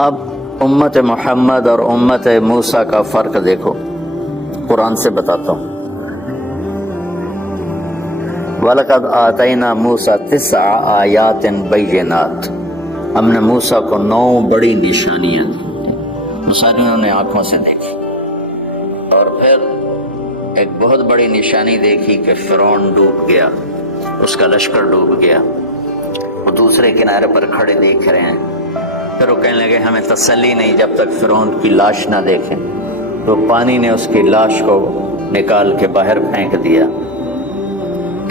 اب امت محمد اور امت موسیٰ کا فرق دیکھو، قرآن سے بتاتا ہوں۔ وَلَقَدْ آتَيْنَا مُوسَىٰ 9 آیات بینات، ہم نے موسیٰ کو 9 بڑی نشانیاں دی، وہ ساری انہوں نے آنکھوں سے دیکھی۔ اور پھر ایک بہت بڑی نشانی دیکھی کہ فرعون ڈوب گیا، اس کا لشکر ڈوب گیا، وہ دوسرے کنارے پر کھڑے دیکھ رہے ہیں۔ پھر وہ کہنے لگے ہمیں تسلی نہیں جب تک فرعون کی لاش نہ دیکھیں، تو پانی نے اس کی لاش کو نکال کے باہر پھینک دیا۔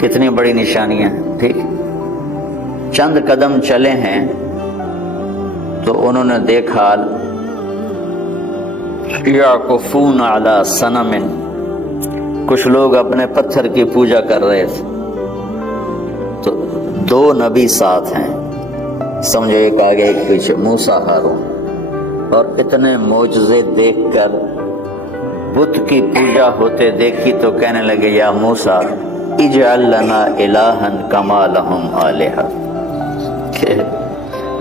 کتنی بڑی نشانیاں ہیں، ٹھیک۔ چند قدم چلے ہیں تو انہوں نے دیکھا یعکفون علی صنم، کچھ لوگ اپنے پتھر کی پوجا کر رہے تھے۔ تو 2 نبی ساتھ ہیں، سمجھو ایک آگے ایک پیچھے، موسیٰ ہارون، اور اتنے معجزے دیکھ کر بت کی پوجا ہوتے دیکھی تو کہنے لگے یا موسیٰ اجعل لنا الہا کما لہم آلہہ، کہ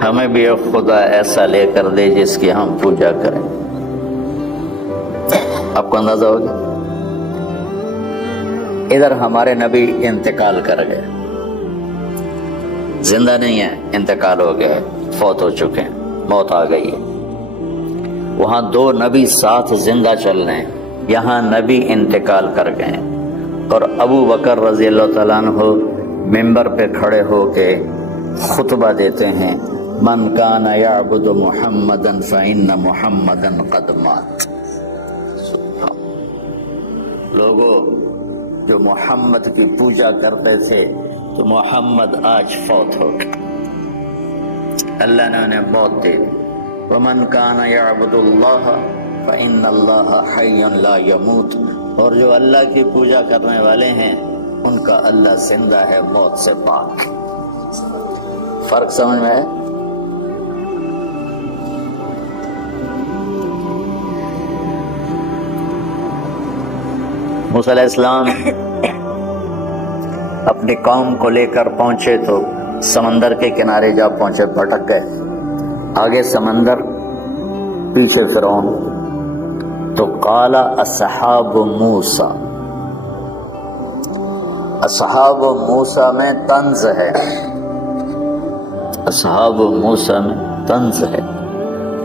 ہمیں بھی ایک خدا ایسا لے کر دے جس کی ہم پوجا کریں۔ آپ کو اندازہ ہو گیا؟ ادھر ہمارے نبی انتقال کر گئے، زندہ نہیں ہے، انتقال ہو گئے، فوت ہو چکے ہیں، موت آ گئی ہے۔ وہاں 2 نبی ساتھ زندہ چل رہے ہیں، یہاں نبی انتقال کر گئے ہیں۔ اور ابو بکر رضی اللہ تعالیٰ عنہ ممبر پہ کھڑے ہو کے خطبہ دیتے ہیں، من کان یعبد محمدا فإن محمدا قد مات۔ لوگوں جو محمد کی پوجا کرتے تھے تو محمد آج فوت ہو گئے، اللہ نے انہیں موت دے دی۔ ومن کان یعبد اللہ فإن اللہ حی لا یموت، اور جو اللہ کی پوجا کرنے والے ہیں ان کا اللہ زندہ ہے، موت سے پاک۔ فرق سمجھ میں ہے؟ موسیٰ علیہ السلام اپنی قوم کو لے کر پہنچے تو سمندر کے کنارے جا پہنچے، بھٹک گئے، آگے سمندر پیچھے فرعون۔ تو قال اصحاب موسیٰ، اصحاب موسیٰ میں طنز ہے، اصحاب موسیٰ میں طنز ہے،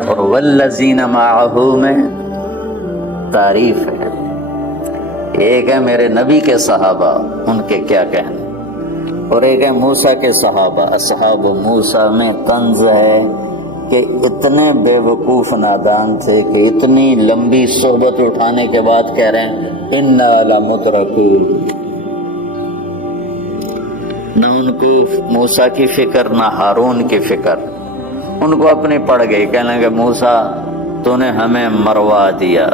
اور والذین معہ میں تعریف ہے۔ ایک ہے میرے نبی کے صحابہ، ان کے کیا کہنے، اور ایک ہے موسیٰ کے صحابہ۔ اصحاب موسیٰ میں طنز ہے کہ اتنے بے وقوف نادان تھے کہ اتنی لمبی صحبت اٹھانے کے بعد کہہ رہے ہیں انا لمدرکون۔ نہ ان کو موسیٰ کی فکر نہ ہارون کی فکر، ان کو اپنی پڑ گئی، کہنے لگے موسیٰ تو نے ہمیں مروا دیا۔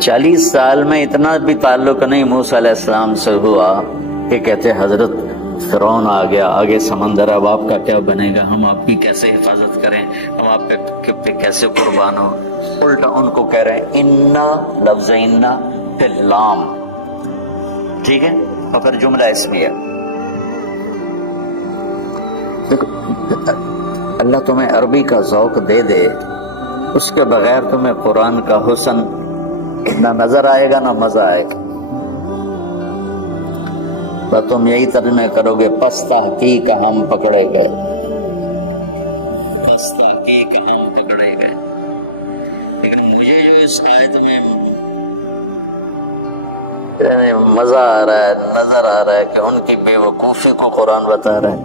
40 سال میں اتنا بھی تعلق نہیں موسیٰ علیہ السلام سے ہوا کہ کہتے حضرت فرعون آ گیا، آگے سمندر، اب آپ کا کیا بنے گا، ہم آپ کی کیسے حفاظت کریں، ہم آپ پہ کیسے قربان ہو۔ الٹا ان کو کہہ رہے ہیں انا، لفظ انا پھر لام، ٹھیک ہے، اور پھر جملہ اسمیہ۔ اللہ تمہیں عربی کا ذوق دے دے، اس کے بغیر تمہیں قرآن کا حسن نہ نظر آئے گا نہ مزہ آئے گا۔ تو تم یہی ترجمہ کرو گے پس تحقیق ہم پکڑے گئے، پس تحقیق ہم پکڑے گئے۔ لیکن مجھے جو اس آیت میں مزہ آ رہا ہے، نظر آ رہا ہے کہ ان کی بے وقوفی کو قرآن بتا رہا ہے،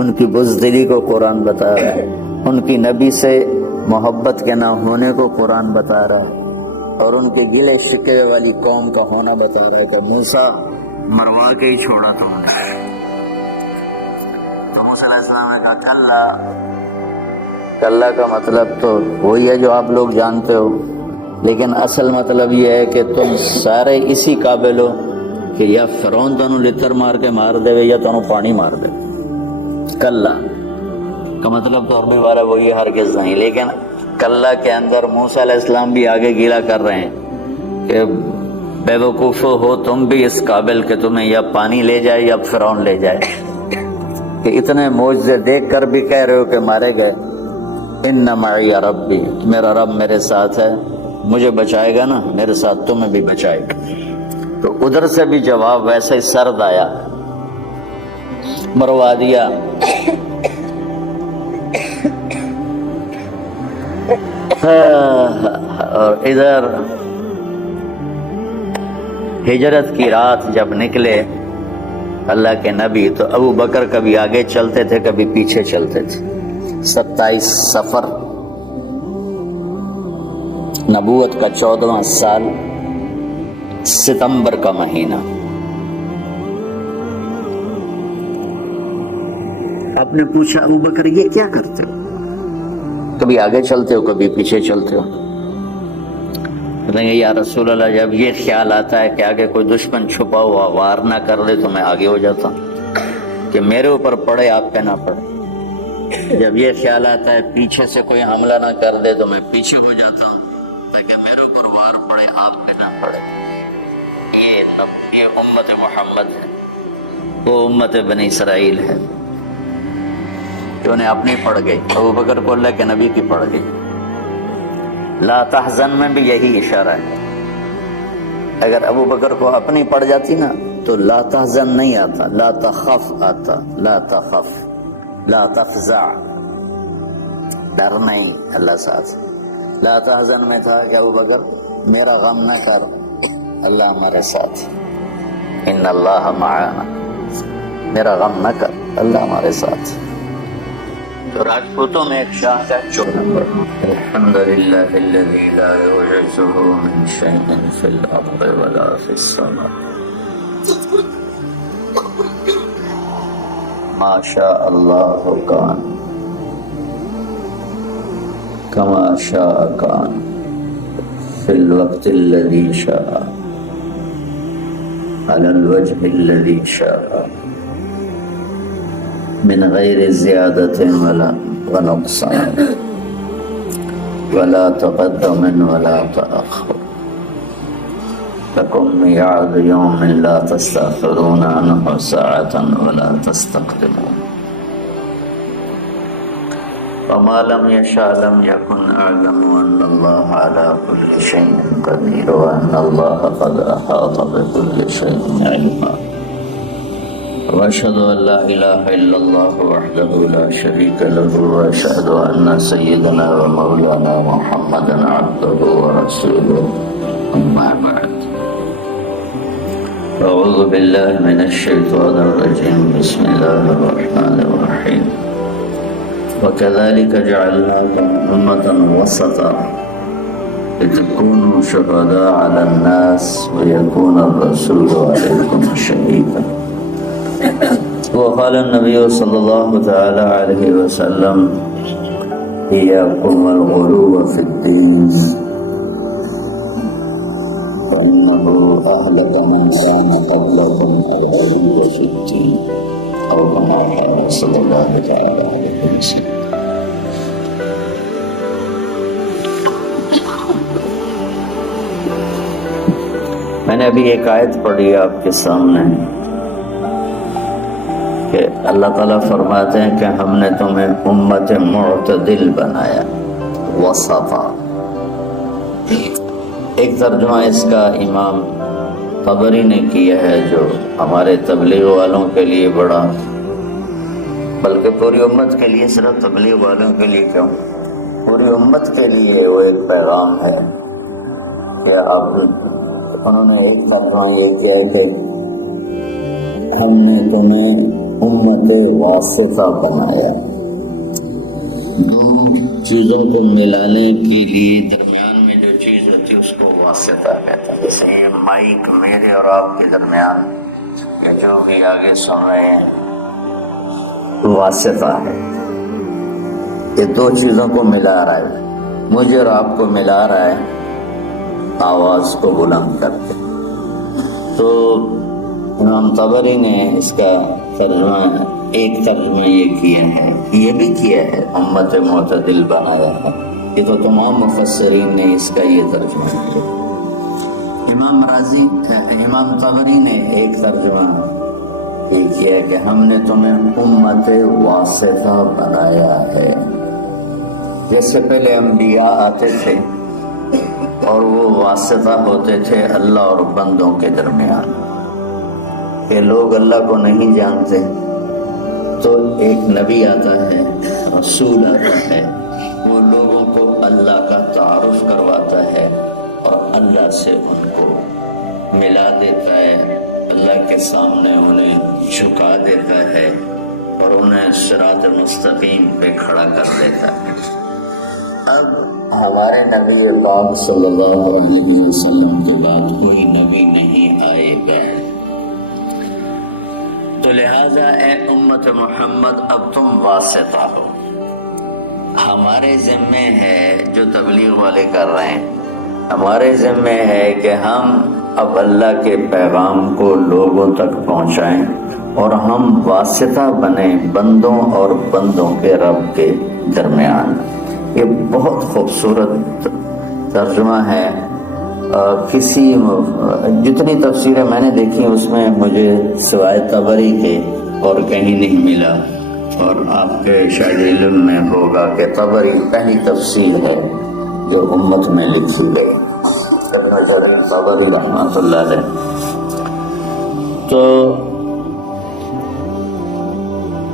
ان کی بزدلی کو قرآن بتا رہا ہے، ان کی نبی سے محبت کے نہ ہونے کو قرآن بتا رہا ہے، اور ان کے گلے شکوے والی قوم کا ہونا بتا رہا ہے کہ موسیٰ مروا کے ہی چھوڑا تم نے۔ تو موسیٰ علیہ السلام نے کہا کلا، کلا کا مطلب تو وہی ہے جو آپ لوگ جانتے ہو، لیکن اصل مطلب یہ ہے کہ تم سارے اسی قابل ہو کہ یا فرعون تنوں لتر مار کے مار دے یا تنوں پانی مار دے۔ کلا کا مطلب تو عربی والا وہی ہرگز نہیں، لیکن کلا کے اندر موسیٰ علیہ السلام بھی آگے گیلا کر رہے ہیں کہ بے وقوف ہو تم بھی اس قابل کہ تمہیں یا پانی لے جائے یا فرعون لے جائے، کہ اتنے معجزے دیکھ کر بھی کہہ رہے ہو کہ مارے گئے. ان معی ربی، میرا رب میرے ساتھ ہے، مجھے بچائے گا نا، میرے ساتھ تمہیں بھی بچائے گا. تو ادھر سے بھی جواب ویسے ہی سرد آیا، مروا دیا. اور ادھر ہجرت کی رات جب نکلے اللہ کے نبی تو ابو بکر کبھی آگے چلتے تھے کبھی پیچھے چلتے تھے. 27 صفر نبوت کا 14واں سال، ستمبر کا مہینہ. آپ نے پوچھا ابو بکر یہ کیا کرتے ہو؟ کبھی آگے چلتے ہو کبھی پیچھے چلتے ہو. کہیں گے یا رسول اللہ جب یہ خیال آتا ہے کہ آگے کوئی دشمن چھپا ہوا وار نہ کر لے تو میں آگے ہو جاتا ہوں کہ میرے اوپر پڑے آپ پہ نہ پڑے. جب یہ خیال آتا ہے پیچھے سے کوئی حملہ نہ کر دے تو میں پیچھے ہو جاتا ہوں تاکہ میرے اوپر وار پڑے آپ پہ نہ پڑے. یہ امت محمد ہے، وہ امت بنی اسرائیل ہے کہ انہیں اپنی پڑ گئی. ابو بکر کو اللہ کے نبی کی پڑ گئی. لا تحزن میں بھی یہی اشارہ ہے. اگر ابو بکر کو اپنی پڑ جاتی نا تو لا تحزن نہیں آتا، لا تخف آتا. لا تخف، لا تفزع، ڈر نہیں، اللہ ساتھ. لا تحزن میں تھا کہ ابو بکر میرا غم نہ کر، اللہ ہمارے ساتھ. ان اللہ معنا، میرا غم نہ کر، اللہ ہمارے ساتھ. تو راجپوتوں میں ایک شاہ کا 14 نمبر، الحمدللہ الذی لا یعجزہ من شیء فی الارض ولا فی السماء ما شاء اللہ کان کما شاء کان فی الوقت الذی شاء علی الوجہ الذی شاء من غیر زیادت ولا نقصان ولا تقدم ولا تأخر. لکم میعاد یوم لا تستأخرون عنہ ساعة ولا تستقدمون. وما لم يشاء لم يكن أعلم أن الله على كل شيء قدير وأن الله قد أحاط بكل شيء علما. وأشهد أن لا إله إلا الله وحده لا شريك له وأشهد أن سيدنا ومولانا محمدا عبده ورسوله. أما بعد، أعوذ بالله من الشيطان الرجيم. بسم الله الرحمن الرحيم. وكذلك جعلناكم أمة وسطا لتكونوا شهداء على الناس ويكون الرسول عليكم شهيدا. وقال النبي صلى الله تعالى عليه وسلم إياكم والغلو في الدين فإنه أهلك من كان قبلكم الغلو في الدين أو كما قال صلى الله تعالى عليه وسلم. میں نے ابھی ایک آیت پڑھی آپ کے سامنے کہ اللہ تعالیٰ فرماتے ہیں کہ ہم نے تمہیں امت معتدل بنایا، وسطا. ایک ترجمہ اس کا امام طبری نے کیا ہے جو ہمارے تبلیغ والوں کے لیے بڑا، بلکہ پوری امت کے لیے، صرف تبلیغ والوں کے لیے کیوں، پوری امت کے لیے وہ ایک پیغام ہے کہ انہوں نے ایک ترجمہ یہ کیا ہے کہ ہم نے تمہیں امت واسطہ بنایا. دو چیزوں کو ملانے کے لیے درمیان میں جو چیز ہوتی ہے اس کو واسطہ کہتا ہے. جیسے یہ مائک میرے اور آپ کے درمیان یا جو بھی آگے سن رہے ہیں واسطہ ہے. یہ دو چیزوں کو ملا رہا ہے، مجھے اور آپ کو ملا رہا ہے آواز کو بلند کرتے. تو امام طبری نے اس کا ترجمہ، ایک ترجمہ یہ کیا ہے، یہ بھی کیا ہے امت معتدل بنایا ہے. یہ تو تمام مفسرین نے اس کا یہ ترجمہ کیا. امام طبری نے ایک ترجمہ ایک یہ ہے کہ ہم نے تمہیں امت واسطہ بنایا ہے. جیسے پہلے انبیاء آتے تھے اور وہ واسطہ ہوتے تھے اللہ اور بندوں کے درمیان، کہ لوگ اللہ کو نہیں جانتے تو ایک نبی آتا ہے، رسول آتا ہے، وہ لوگوں کو اللہ کا تعارف کرواتا ہے اور اللہ سے ان کو ملا دیتا ہے، اللہ کے سامنے انہیں جھکا دیتا ہے اور انہیں صراط مستقیم پہ کھڑا کر دیتا ہے. اب ہمارے نبی پاک صلی اللہ علیہ وسلم کے بعد کوئی نبی نہیں آئے گا، تو لہذا اے امت محمد اب تم واسطہ ہو. ہمارے ذمے ہے جو تبلیغ والے کر رہے ہیں، ہمارے ذمے ہے کہ ہم اب اللہ کے پیغام کو لوگوں تک پہنچائیں اور ہم واسطہ بنیں بندوں اور بندوں کے رب کے درمیان. یہ بہت خوبصورت ترجمہ ہے. جتنی تفسیریں میں نے دیکھی اس میں مجھے سوائے طبری کے اور کہیں نہیں ملا، اور آپ کے شاید علم میں ہوگا کہ طبری پہلی تفسیر ہے جو امت میں لکھی گئی، ابن جریر طبری رحمۃ اللہ علیہ. تو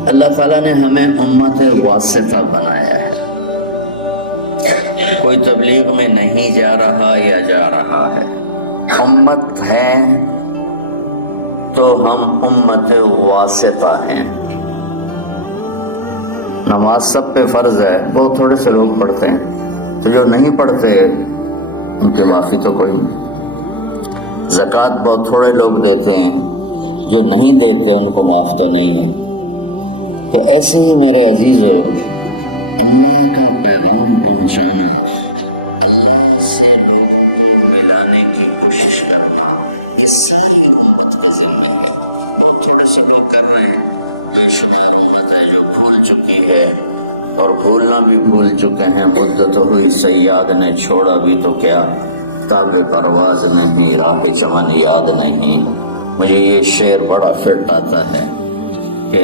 اللہ تعالیٰ نے ہمیں امت واسطہ بنایا ہے. کوئی تبلیغ میں نہیں جا رہا یا جا رہا ہے، امت ہے تو ہم امت واسطہ ہیں. نماز سب پہ فرض ہے، بہت تھوڑے سے لوگ پڑھتے ہیں، تو جو نہیں پڑھتے ان کے معافی تو کوئی نہیں. زکوٰۃ بہت تھوڑے لوگ دیتے ہیں، جو نہیں دیتے ان کو معاف تو نہیں ہے. تو ایسے ہی میرے عزیز ہے، اللہ کا پیغام پہنچانا، اللہ سے ملانے کی کوشش کرنا، یہ ساری امت کا ذمہ ہے. بہت تھوڑے سے لوگ کر رہے ہیں، بے شمار امت ہے جو بھول چکی ہے اور بھولنا بھی بھول چکے ہیں. مدت ہوئی صیاد نے چھوڑا بھی تو کیا، تاب پرواز نہیں، راہ چمن یاد نہیں. مجھے یہ شعر بڑا فٹ آتا ہے کہ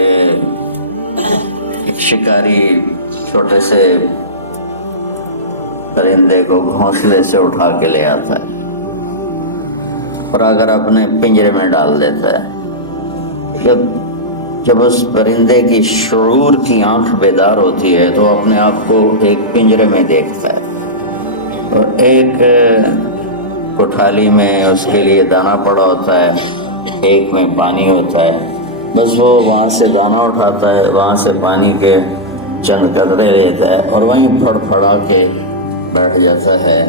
ایک شکاری چھوٹے سے پرندے کو گھونسلے سے اٹھا کے لے آتا ہے اور اگر اپنے پنجرے میں ڈال دیتا ہے. جب اس پرندے کی شعور کی آنکھ بیدار ہوتی ہے تو اپنے آپ کو ایک پنجرے میں دیکھتا ہے اور ایک کوٹھالی میں اس کے لیے دانا پڑا ہوتا ہے، ایک میں پانی ہوتا ہے. بس وہ وہاں سے دانا اٹھاتا ہے، وہاں سے پانی کے چند قطرے لیتا ہے اور وہیں پھڑ پھڑا کے بیٹھ جاتا ہے.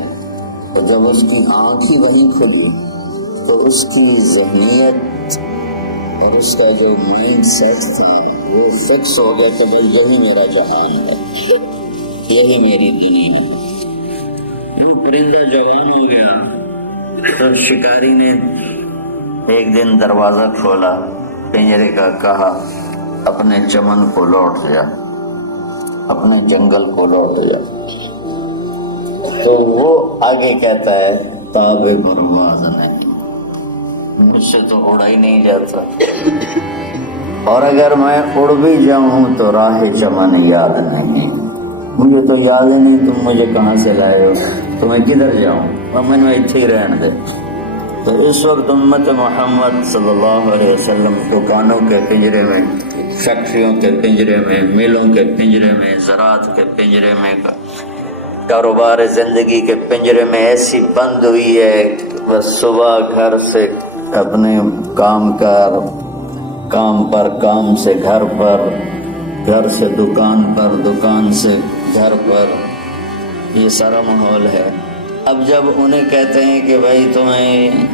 اور جب اس کی آنکھ ہی وہیں کھلی تو اس کی ذہنیت اور اس کا جو مائنڈ سیٹ تھا وہ فکس ہو گیا کہ بھائی یہی میرا جہان ہے، یہی میری دنیا ہے. وہ پرندہ جوان ہو گیا. تب شکاری نے ایک دن دروازہ کھولا پنجرے کا، کہا اپنے چمن کو لوٹ جا، اپنے جنگل کو لوٹ جا. تو وہ آگے کہتا ہے تاب پرواز نہیں، مجھ سے تو اڑا ہی نہیں جاتا، اور اگر میں اڑ بھی جاؤں تو راہ چمن یاد نہیں. مجھے تو یاد ہی نہیں تم مجھے کہاں سے لائے ہو، تو میں کدھر جاؤں، اور میں نے اتنے ہی رہنے دے. تو اس وقت امت محمد صلی اللہ علیہ وسلم دکانوں کے پنجرے میں، فیکٹریوں کے پنجرے میں، میلوں کے پنجرے میں، زراعت کے پنجرے میں، کاروبار زندگی کے پنجرے میں ایسی بند ہوئی ہے کہ بس صبح گھر سے اپنے کام پر، کام سے گھر پر، گھر سے دکان پر، دکان سے گھر پر، یہ سارا ماحول ہے. اب جب انہیں کہتے ہیں کہ بھائی تمہیں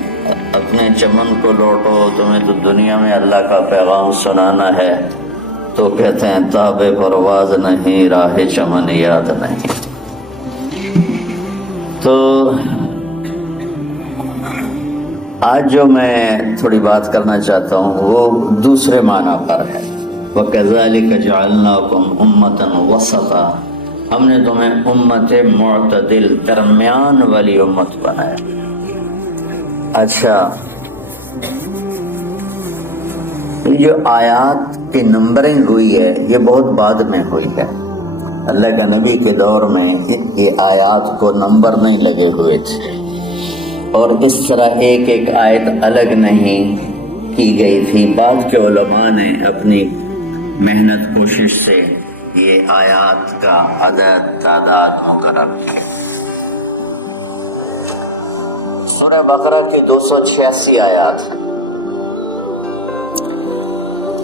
اپنے چمن کو لوٹو، تمہیں تو دنیا میں اللہ کا پیغام سنانا ہے، تو کہتے ہیں تاب پرواز نہیں، راہ چمن یاد نہیں. تو آج جو میں تھوڑی بات کرنا چاہتا ہوں وہ دوسرے معنی پر ہے. وَكَذَلِكَ جَعَلْنَاكُمْ أُمَّةً وَسَطًا، ہم نے تمہیں امت معتدل، درمیان والی امت بنایا. اچھا، جو آیات کی نمبرنگ ہوئی ہے یہ بہت بعد میں ہوئی ہے. اللہ کا نبی کے دور میں یہ آیات کو نمبر نہیں لگے ہوئے تھے، اور اس طرح ایک ایک آیت الگ نہیں کی گئی تھی. بعد کے علماء نے اپنی محنت کوشش سے یہ آیات کا عدد تعداد مقرر کی. سورہ بقرہ کی 286 آیات ہیں.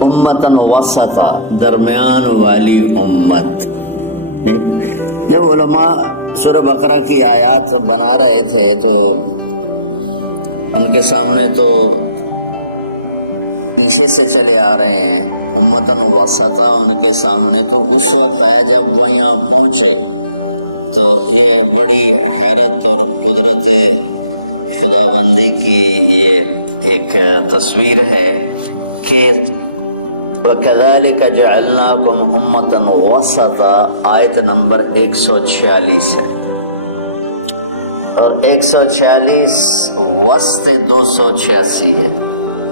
امتن وسطا، درمیان والی امت. جب علماء سورہ بقرہ کی آیات بنا رہے تھے تو ان کے سامنے تو پیچھے سے چلے آ رہے ہیں. امتن وسطا ان کے سامنے تو اس وقت ہے جب وہ یہاں پہنچے تو یہ بڑی حیرت اور قدرت خداوندی کی یہ ایک تصویر ہے کہ وَكَذَلِكَ جَعَلْنَاكُمْ أُمَّةً وَسَطًا. آیت نمبر 146 ہے، اور 146 وسط 286 ہے.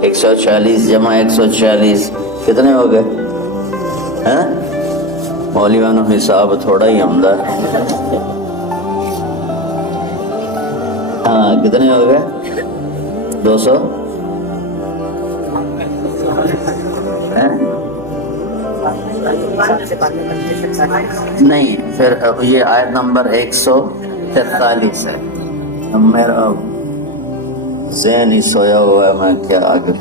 146 جمع 146 کتنے ہو گئے؟ مولویانو حساب تھوڑا ہی عمدہ ہے. ہاں کتنے ہو گئے؟ 200 نہیں، پھر یہ آیت نمبر 143 ہے. میرا ذہن ہی سویا ہوا ہے، میں کیا آگے.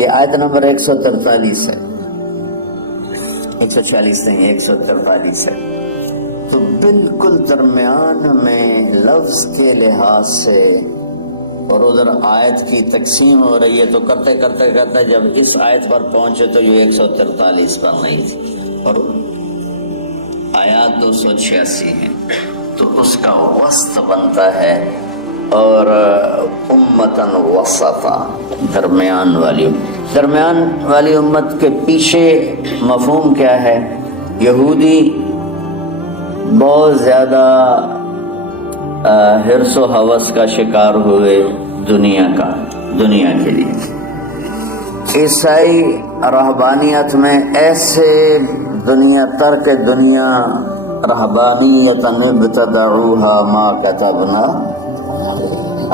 یہ آیت نمبر 143 ہے، 146 نہیں 143 ہے. تو بالکل درمیان میں لفظ کے لحاظ سے، اور ادھر آیت کی تقسیم ہو رہی ہے تو کرتے کرتے کرتے جب اس آیت پر پہنچے تو یہ 143 بن رہی تھی، اور آیات 286 ہے تو اس کا وسط بنتا ہے. اور امتن وسطا، درمیان والی امت کے پیچھے مفہوم کیا ہے؟ یہودی بہت زیادہ حرص و ہوس کا شکار ہوئے دنیا کے لیے. عیسائی رہبانیت میں ایسے دنیا ترک دنیا رہبانیت ابتدعوها ما كتبنا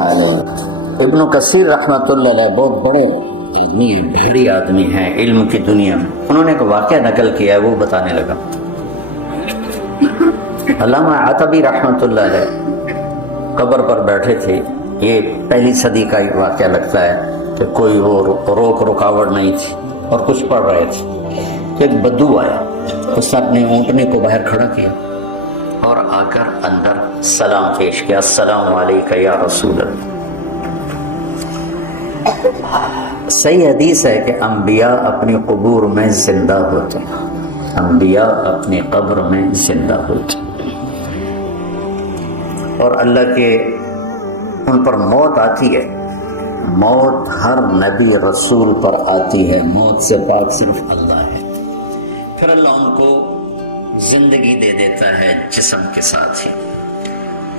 علیہ. ابن کثیر رحمۃ اللہ علیہ بہت بڑے آدمی ہیں، بھری آدمی ہیں علم کی دنیا میں. انہوں نے ایک واقعہ نقل کیا ہے، وہ بتانے لگا. علامہ عتبی رحمۃ اللہ علیہ قبر پر بیٹھے تھے. یہ پہلی صدی کا ایک واقعہ لگتا ہے کہ کوئی وہ رکاوٹ نہیں تھی اور کچھ پڑھ رہے تھے. ایک بدو آیا، اس نے اپنے اونٹنے کو باہر کھڑا کیا اور آ کر اندر سلام پیش کیا. السلام علیکم یا رسول اللہ. صحیح حدیث ہے کہ انبیاء اپنی قبور میں زندہ ہوتے ہیں، انبیاء اپنی قبر میں زندہ ہوتے ہیں، اور اللہ کے ان پر موت آتی ہے. موت ہر نبی رسول پر آتی ہے، موت سے پاک صرف اللہ ہے. پھر اللہ ان کو زندگی دے دیتا ہے جسم کے ساتھ ہی.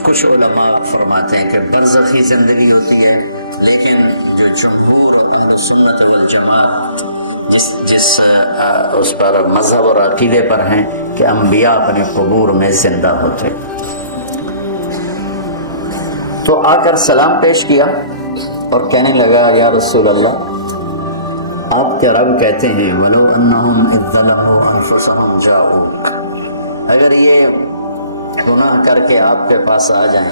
کچھ علماء فرماتے ہیں کہ برزخی زندگی ہوتی ہے، لیکن جو جمہور اہل سنت والجماعت جس اس پر مذہب اور عقیدے پر ہیں کہ انبیاء اپنے قبور میں زندہ ہوتے. تو آ کر سلام پیش کیا اور کہنے لگا یا رسول اللہ، آپ کے رب کہتے ہیں وَلَوْ أَنَّهُمْ إِذْ ظَلَمُوا أَنفُسَهُمْ جَاءُوكَ، اگر یہ گناہ کر کے آپ کے پاس آ جائیں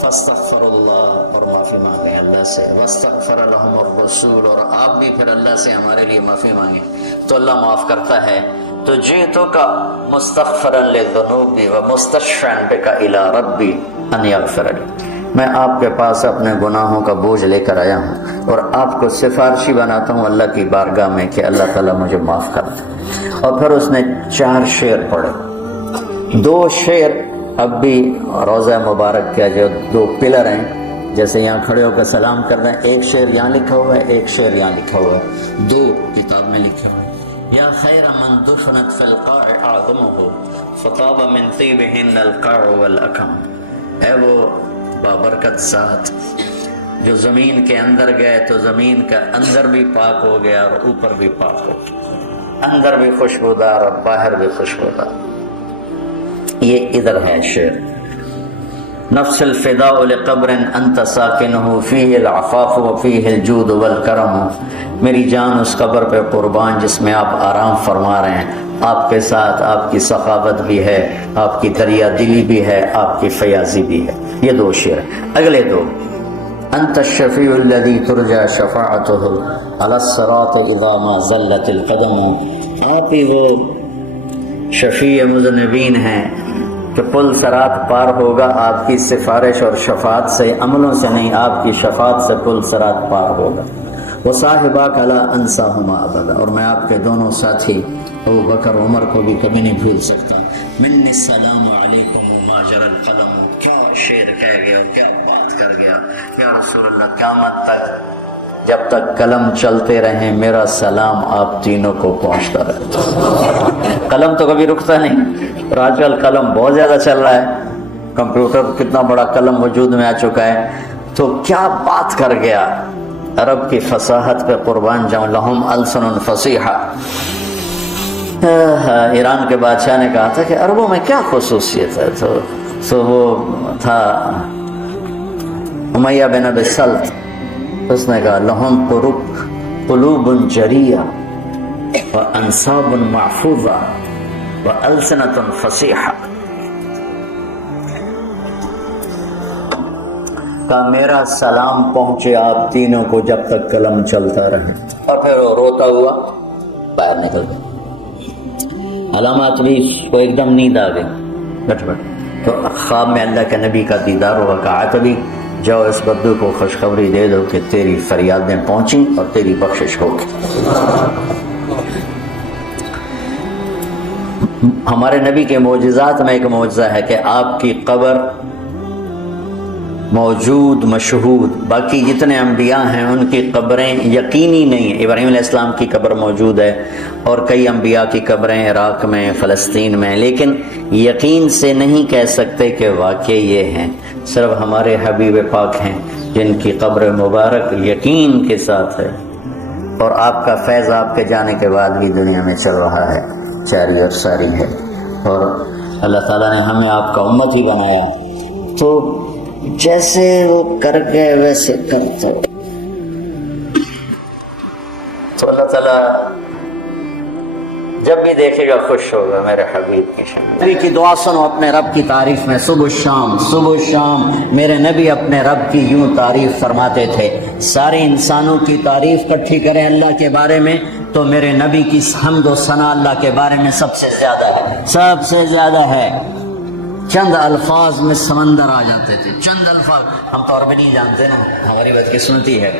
فَاسْتَغْفَرُ اللَّهَ، اور معافی مانگیں اللہ سے، وَاسْتَغْفَرَ لَهُمُ الرَّسُولُ، اور آپ بھی پھر اللہ سے ہمارے لیے معافی مانگیں تو اللہ معاف کرتا ہے. تو جئتک مستغفرا للذنوب ومستشفعا بک الی ربی ان یغفر لی، میں آپ کے پاس اپنے گناہوں کا بوجھ لے کر آیا ہوں اور آپ کو سفارشی بناتا ہوں اللہ کی بارگاہ میں کہ اللہ تعالیٰ مجھے معاف کر دے. اور پھر اس نے 4 شعر پڑھے. 2 شعر اب بھی روضہ مبارک کا جو 2 پلر ہیں، جیسے یہاں کھڑے ہو کر سلام کر رہے ہیں، ایک شعر یہاں لکھا ہوا ہے، ایک شعر یہاں لکھا ہوا ہے، 2 کتاب میں لکھے ہوئے ہیں. یا خیر من دفنت فی القاع اعظمہ فطاب من طیبہن القاع والاکم، اے وہ بابرکت ذات جو زمین کے اندر گئے تو زمین کا اندر بھی پاک ہو گیا اور اوپر بھی پاک ہو گیا، اندر بھی خوشبودار اور باہر بھی خوشبودار۔ یہ ادھر ہے شعر، نفس الفداء لقبر انت ساکنہ فیہ العفاف وفیہ الجود والکرم، میری جان اس قبر پہ قربان جس میں آپ آرام فرما رہے ہیں، آپ کے ساتھ آپ کی سخاوت بھی ہے، آپ کی دریا دلی بھی ہے، آپ کی فیاضی بھی ہے۔ یہ دو شعر۔ اگلے دو، انت الشفیع الذی ترجى شفاعته علی الصراط اذا ما زلت القدم، آپ ہی وہ شفیع مذنبین ہیں کہ پل صراط پار ہوگا آپ کی سفارش اور شفاعت سے، عملوں سے نہیں، آپ کی شفاعت سے پل صراط پار ہوگا۔ وصاحباک لا انساہما ابدا، اور میں آپ کے دونوں ساتھی ابو بکر عمر کو بھی کبھی نہیں بھول سکتا۔ منی السلام علیکم ما جرى القلم، کیا شعر کہہ گیا، کیا بات کر گیا یا رسول اللہ، قیامت تک جب تک قلم چلتے رہیں میرا سلام آپ تینوں کو پہنچتا رہے۔ قلم تو کبھی رکتا نہیں، اور آج کل قلم بہت زیادہ چل رہا ہے، کمپیوٹر کتنا بڑا قلم وجود میں آ چکا ہے، تو کیا بات کر گیا، عرب کی فصاحت پہ قربان جاؤں، لہم السن فصیحہ۔ ایران کے بادشاہ نے کہا تھا کہ عربوں میں کیا خصوصیت ہے، تو وہ تھا امیہ بن ابی سلط، اس نے کہا لہم قلوب جریہ وانصاب محفوظہ والسنۃ فصیحہ، کہا میرا سلام پہنچے آپ تینوں کو جب تک قلم چلتا رہے، اور پھر وہ روتا ہوا باہر نکل گیا۔ علامات بھی کو ایک دم نیند آ گئی، بٹ تو خواب میں اللہ کے نبی کا دیدار ہوا، کہا تبھی جاؤ اس بدو کو خوشخبری دے دو کہ تیری فریادیں پہنچیں اور تیری بخشش ہوگی۔ ہمارے نبی کے معجزات میں ایک معجزہ ہے کہ آپ کی قبر موجود مشہود، باقی جتنے انبیاء ہیں ان کی قبریں یقینی نہیں ہیں۔ ابراہیم علیہ السلام کی قبر موجود ہے اور کئی انبیاء کی قبریں عراق میں، فلسطین میں، لیکن یقین سے نہیں کہہ سکتے کہ واقعی یہ ہیں، صرف ہمارے حبیب پاک ہیں جن کی قبر مبارک یقین کے ساتھ ہے، اور آپ کا فیض آپ کے جانے کے بعد بھی دنیا میں چل رہا ہے، جاری اور ساری ہے، اور اللہ تعالیٰ نے ہمیں آپ کا امت ہی بنایا، تو جیسے وہ کر گئے ویسے کرتا ہو، تو اللہ تعالیٰ جب بھی دیکھے گا خوش ہوگا میرے حبیب کی شان۔ نبی کی دعا سنو اپنے رب کی تعریف میں، صبح شام میرے نبی اپنے رب کی یوں تعریف فرماتے تھے۔ سارے انسانوں کی تعریف اکٹھی کریں اللہ کے بارے میں تو میرے نبی کی حمد و ثنا اللہ کے بارے میں سب سے زیادہ ہے، سب سے زیادہ ہے۔ چند الفاظ میں سمندر آ جاتے تھے، چند الفاظ ہم تو عربی نہیں جانتے نا، ہماری بدقسمتی ہے،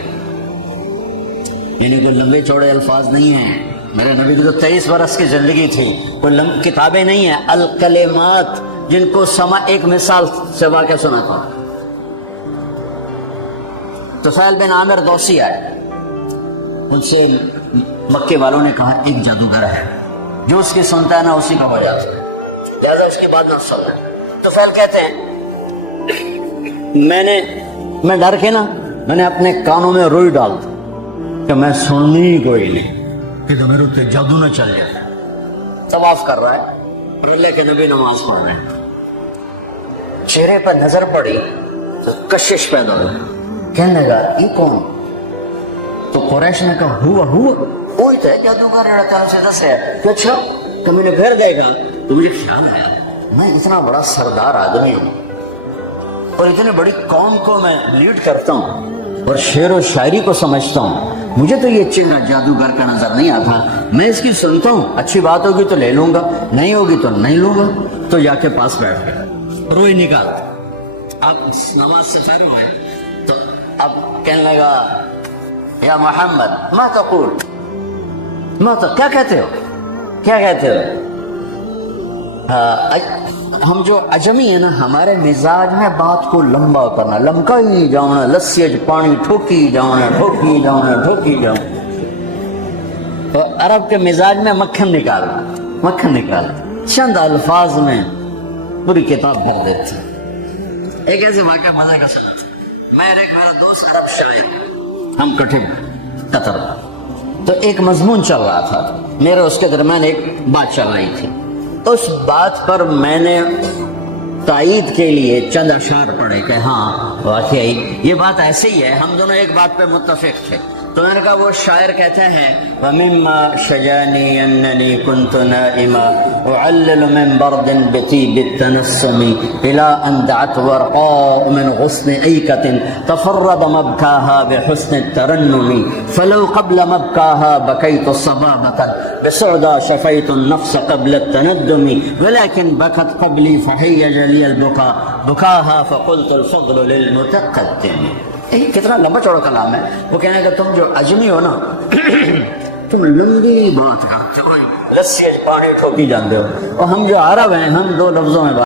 یعنی کوئی لمبے چوڑے الفاظ نہیں ہیں۔ میرے نبی کی تو 23 برس کی زندگی تھی، کوئی کتابیں نہیں ہیں، الکلمات جن کو ایک مثال سے واقعہ سنا تھا۔ طفیل بن عامر دوسی آئے، ان سے مکے والوں نے کہا ایک جادوگر ہے، جو اس کی سنتا ہے نا اسی کا ہو جاتا ہے، لہذا اس کی بات نہ سننا۔ طفیل کہتے ہیں میں ڈر کے نا میں نے اپنے کانوں میں روئی ڈال دی کہ میں سننی ہی کوئی نہیں، کہ تو میرے اوپر جادو نہ چل جائے۔ طواف کر رہا ہے اور اللہ کے نبی نماز پڑھ رہے ہیں، چہرے پر نظر پڑی تو کشش پیدا ہوئی، کہنے لگا یہ کون؟ تو قریش نے کہا ہوا وہی تو ہے جادوگر اللہ تعالیٰ سے دس ہے کہ اچھا تو میں نے گھر دے گا، تو مجھے خیال آیا میں اتنا بڑا سردار آدمی ہوں اور اتنی بڑی قوم کو میں لیڈ کرتا ہوں اور شعر و شاعری کو سمجھتا ہوں، مجھے تو یہ چہرہ جادوگر کا نظر نہیں آتا، میں اس کی سنتا ہوں، اچھی بات ہوگی تو لے لوں گا، نہیں ہوگی تو نہیں لوں گا۔ تو جا کے پاس بیٹھ گیا، روئی نکال، اب نماز سے فارغ ہوئے تو اب کہنے لگا یا محمد ما تقول، کیا کہتے ہو؟ ہم جو عجمی ہیں نا، ہمارے مزاج میں بات کو لمبا کرنا، لمکائی جاؤنا، لسی پانی ٹھوکی جاؤنا، تو عرب کے مزاج میں مکھن نکال چند الفاظ میں پوری کتاب بھر دیتے۔ ایک ایسے واقعہ مزے کا سنا تھا، میں اور ایک میرا دوست عرب شاعر، ہم کٹھے قطر، تو ایک مضمون چل رہا تھا، میرے اس کے درمیان ایک بات چل رہی تھی، اس بات پر میں نے تائید کے لیے چند اشعار پڑھے کہ ہاں واقعی یہ بات ایسے ہی ہے، ہم دونوں ایک بات پہ متفق تھے۔ تو میں نے کہا وہ شاعر کہتے ہیں وَمِمَّا شَجَانِي أَنَّنِي كُنْتُ نَائِمًا أُعَلِّلُ مِنْ بَرْدٍ بِطِيبِ التَّنَسُّمِ إِلَىٰ أَنْ دَعَتْ وَرْقَاءُ مِنْ غُصْنِ أَيْكَةٍ تَفَرَّدَ مَبْكَاهَا بِحُسْنِ التَّرَنُّمِ فَلَوْ قَبْلَ مَبْكَاهَا بَكَيْتُ صَبَابَةً بِسُعْدَى شَفَيْتُ النَّفْسَ قَبْلَ التَّنَدُّمِ وَلَكِنْ بَكَتْ قَبْلِي فَهَيَّجَ لِيَ الْبُكَاءُ بُكَاهَا فَقُلْتُ الْفَضْلُ لِلْمُتَقَدِّمِ۔ کتنا لمبا چوڑا کلام ہے۔ وہ کہنے کہ تم جو اجمی ہو نا تم لمبی بات کرتے ہو، رسی پانی ٹھوکی جانتے ہو، اور ہم جو عرب ہیں ہم دو لفظوں میں بات